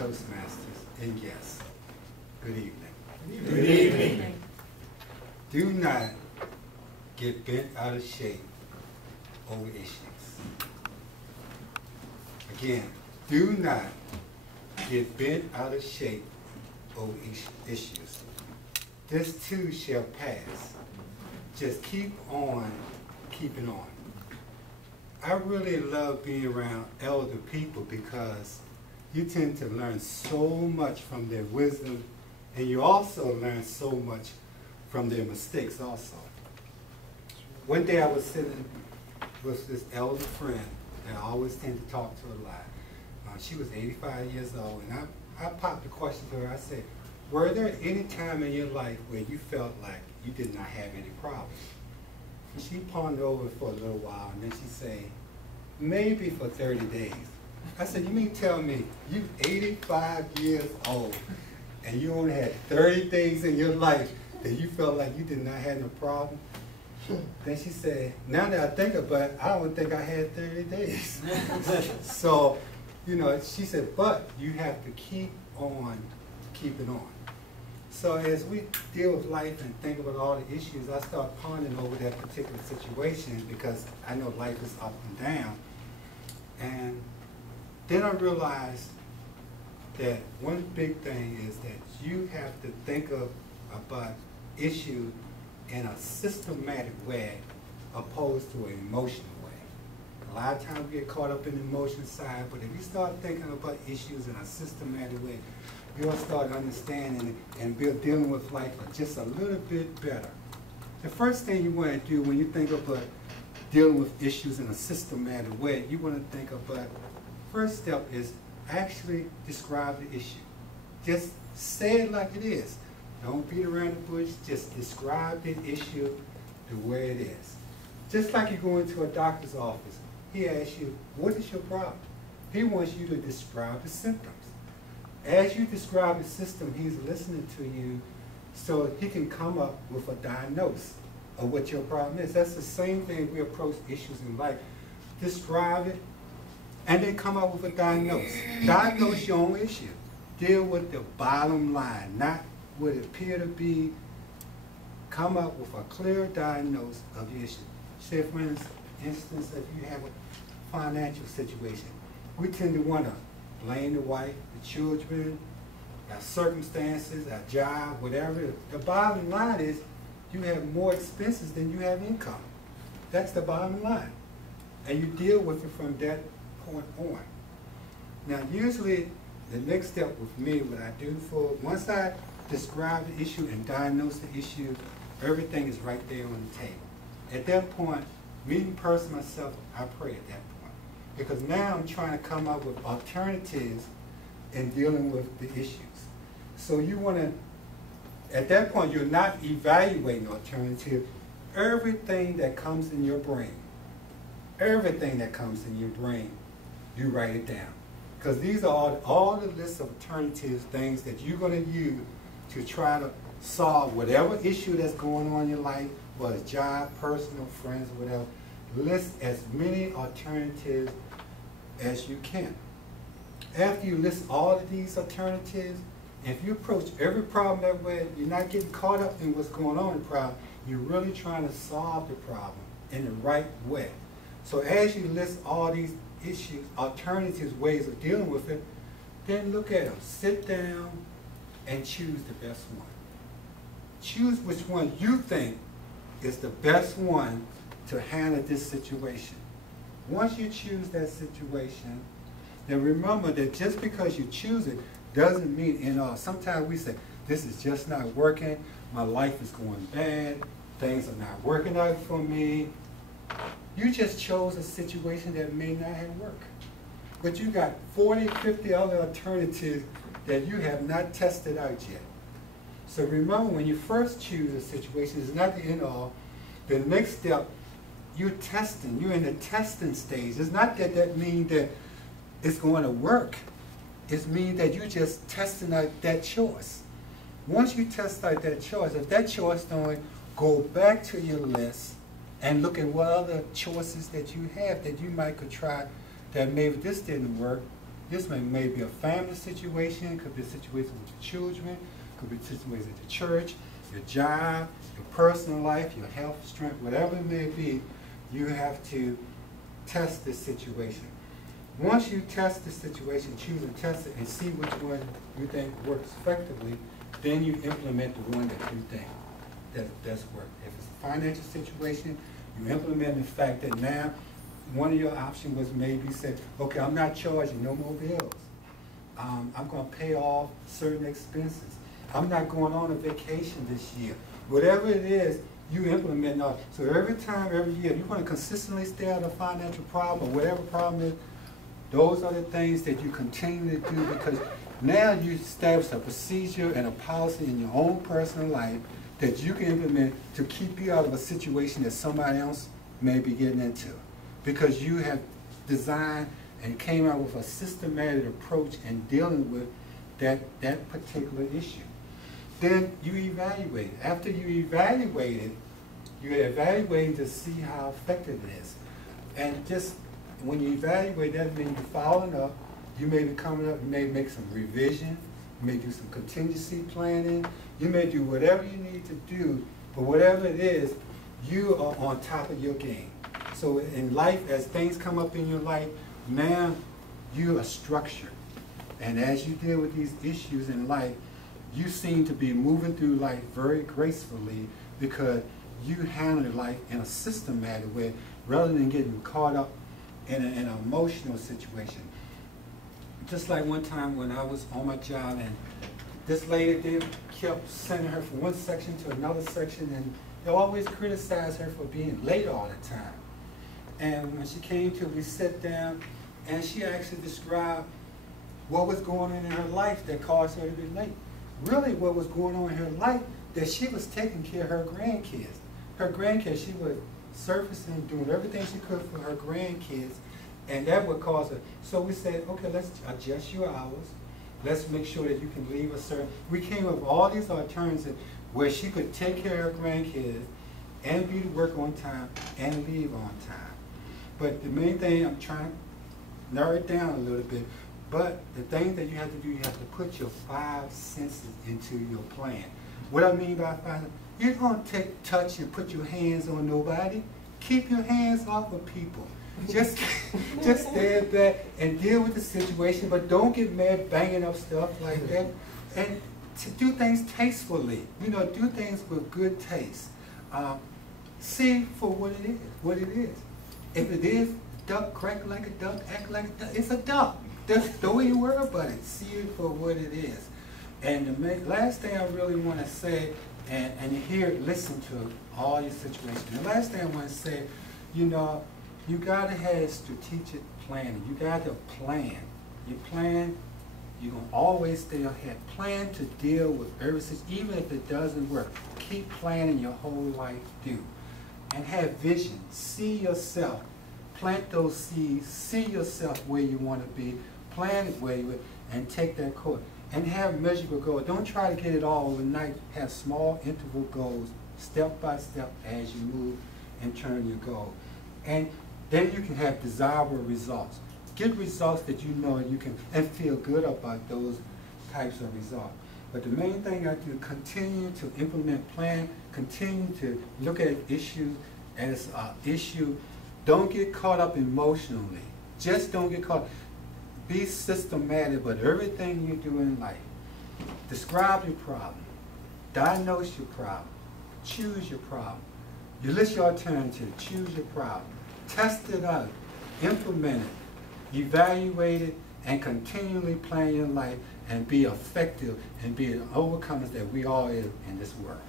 Toastmasters and guests. Good evening. Good evening. Do not get bent out of shape over issues. Again, do not get bent out of shape over issues. This too shall pass. Just keep on keeping on. I really love being around elder people because you tend to learn so much from their wisdom, and you also learn so much from their mistakes also. One day I was sitting with this elder friend that I always tend to talk to a lot. She was 85 years old, and I popped the question to her. I said, were there any time in your life where you felt like you did not have any problems? And she pondered over it for a little while, and then she said, maybe for 30 days. I said, you mean tell me you're 85 years old and you only had 30 days in your life that you felt like you did not have no problem? Then she said, now that I think about it, I don't think I had 30 days. So, you know, she said, but you have to keep on keeping on. So as we deal with life and think about all the issues, I start pondering over that particular situation because I know life is up and down. And then I realized that one big thing is that you have to think about issue in a systematic way opposed to an emotional way. A lot of times we get caught up in the emotion side, but if you start thinking about issues in a systematic way, you'll start understanding and dealing with life just a little bit better. The first thing you want to do when you think about dealing with issues in a systematic way, you want to think about, first step is actually describe the issue. Just say it like it is. Don't beat around the bush, just describe the issue the way it is. Just like you go into a doctor's office, he asks you, what is your problem? He wants you to describe the symptoms. As you describe the system, he's listening to you so he can come up with a diagnosis of what your problem is. That's the same thing we approach issues in life. Describe it, and then come up with a diagnosis. Diagnose your own issue. Deal with the bottom line, not what it appear to be. Come up with a clear diagnosis of your issue. Say, for instance, if you have a financial situation, we tend to want to blame the wife, the children, our circumstances, our job, whatever. The bottom line is you have more expenses than you have income. That's the bottom line. And you deal with it from that point on. Now, usually the next step with me, what I do once I describe the issue and diagnose the issue, everything is right there on the table. At that point, me personally myself, I pray at that point. Because now I'm trying to come up with alternatives in dealing with the issues. So you want to, at that point, you're not evaluating alternative. Everything that comes in your brain, everything that comes in your brain, you write it down. Because these are all the lists of alternatives, things that you're going to use to try to solve whatever issue that's going on in your life, whether it's job, personal, friends, whatever. List as many alternatives as you can. After you list all of these alternatives, if you approach every problem that way, you're not getting caught up in what's going on in the problem. You're really trying to solve the problem in the right way. So as you list all these issues, alternatives, ways of dealing with it, then look at them. Sit down and choose the best one. Choose which one you think is the best one to handle this situation. Once you choose that situation, then remember that just because you choose it doesn't mean in all. Sometimes we say, this is just not working, my life is going bad, things are not working out for me. You just chose a situation that may not have worked. But you got 40, 50 other alternatives that you have not tested out yet. So remember, when you first choose a situation, it's not the end all. The next step, you're testing. You're in the testing stage. It's not that that means that it's going to work. It means that you're just testing out that choice. Once you test out that choice, if that choice don't, go back to your list and look at what other choices that you have that you might could try that maybe this didn't work, This may be a family situation, could be a situation with your children, could be a situation at the church, your job, your personal life, your health, strength, whatever it may be. You have to test this situation. Once you test the situation, choose and test it and see which one you think works effectively, then you implement the one that you think that's work. If it's a financial situation, you implement the fact that now one of your options was maybe say, okay, I'm not charging no more bills. I'm going to pay off certain expenses. I'm not going on a vacation this year. Whatever it is, you implement all. So every time, every year, you want to consistently stay out of a financial problem, or whatever problem is, those are the things that you continue to do, because now you establish a procedure and a policy in your own personal life that you can implement to keep you out of a situation that somebody else may be getting into. Because you have designed and came out with a systematic approach in dealing with that particular issue. Then you evaluate it. After you evaluate it, you're evaluating to see how effective it is. And just when you evaluate, that means you're following up. You may be coming up, you may make some revision, you may do some contingency planning, you may do whatever you need to do, but whatever it is, you are on top of your game. So in life, as things come up in your life, now you are structured. And as you deal with these issues in life, you seem to be moving through life very gracefully because you handle life in a systematic way rather than getting caught up in an emotional situation. Just like one time when I was on my job and this lady, they kept sending her from one section to another section, and they always criticized her for being late all the time. And when she came to, we sat down, and she actually described what was going on in her life that caused her to be late. Really what was going on in her life, that she was taking care of her grandkids. Her grandkids, she was surfacing, doing everything she could for her grandkids, and that would cause her. So we said, okay, let's adjust your hours. Let's make sure that you can leave a certain. We came up with all these alternatives where she could take care of her grandkids and be to work on time and leave on time. But the main thing, I'm trying to narrow it down a little bit, but the thing that you have to do, you have to put your 5 senses into your plan. What I mean by 5, you don't touch and put your hands on nobody. Keep your hands off of people. Just stand back and deal with the situation, but don't get mad banging up stuff like that. And to do things tastefully, you know, do things with good taste. See for what it is. If it is duck, crack like a duck, act like a duck, it's a duck. Just don't even worry about it. See it for what it is. And the last thing I really want to say, and here, listen to all your situations. The last thing I want to say, you know, you got to have strategic planning. You got to plan. You plan, you're going to always stay ahead. Plan to deal with every situation, even if it doesn't work. Keep planning your whole life through. And have vision. See yourself. Plant those seeds. See yourself where you want to be. Plan it where you want, and take that course. And have measurable goals. Don't try to get it all overnight. Have small interval goals, step by step, as you move and turn your goal. And then you can have desirable results. Get results that you know you can, and feel good about those types of results. But the main thing I do, continue to implement plan, continue to look at issues as an issue. Don't get caught up emotionally. Just don't get caught. Be systematic about everything you do in life. Describe your problem. Diagnose your problem. Choose your problem. You list your alternative. Choose your problem. Test it out. Implement it. Evaluate it. And continually plan your life and be effective and be the overcomers that we all is in this world.